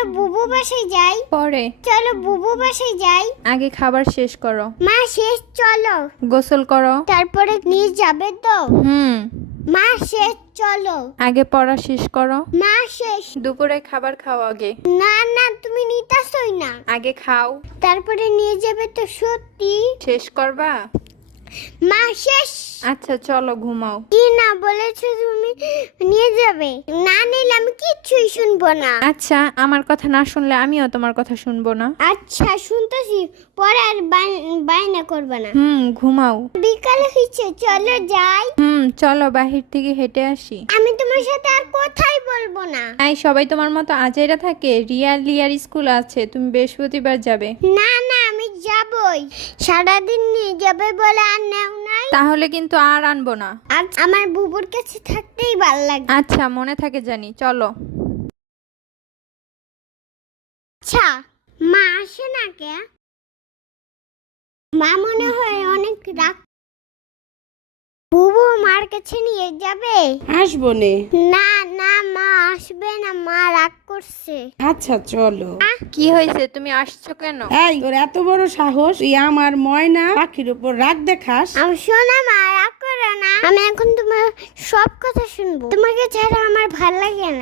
চলো বুবু বাসায় যাই। পরে। চলো বুবু বাসায় যাই। আগে খাবার শেষ করো। মা শেষ, চলো। গোসল করো। তারপরে নিয়ে যাবে তো? হুম। মা শেষ, চলো। আগে পড়া শেষ করো। মা শেষ। দুপুরে খাবার খাও আগে। না না, তুমি নিতাছই না। আগে খাও। তারপরে নিয়ে যাবে তো? সত্যি শেষ করবা? মা শেষ। আচ্ছা চলো ঘুমাও। কি না বলেছো তুমি? নিয়ে যাবে? না নিলে আমি কিচ্ছুই শুনবো না। আচ্ছা আমার কথা না শুনলে আমিও তোমার কথা শুনবো না। আচ্ছা শুনতেছি, পরে আর বায়না করবে না। ঘুমাও। বিকালে হয়েছে, চলো যাই। চলো বাহির থেকে হেঁটে আসি। আমি তোমার সাথে আর কথাই বলবো না। তাই সবাই তোমার মতো আজেরা থাকে? লিয়ার স্কুল আছে, তুমি বৃহস্পতিবার যাবে। না না, আমি যাবই। সারাদিন নিয়ে যাবে বলে আর নেও নাই। তাহলে কিন্তু আর আনবো না। আজ আমার বুবুর কাছে থাকতেই ভালো লাগে। আচ্ছা মনে থাকে জানি, চলো। আচ্ছা মা আসে না কে? মা মনে হয় অনেক রাগ। বুবু মার কাছে নিয়ে যাবে? আসবো নে। না না, মা আসবে না, মা রাগ করছে। আচ্ছা চলো। কি হয়েছে, তুমি আসছো কেন? এই তোর এত বড় সাহস, তুই আমার ময়না পাখির উপর রাগ দেখাস? আমি শোনা, মা রাগ করো না। আমি এখন তোমার সব কথা শুনবো। তোমাকে ছাড়া আমার ভাল লাগে না।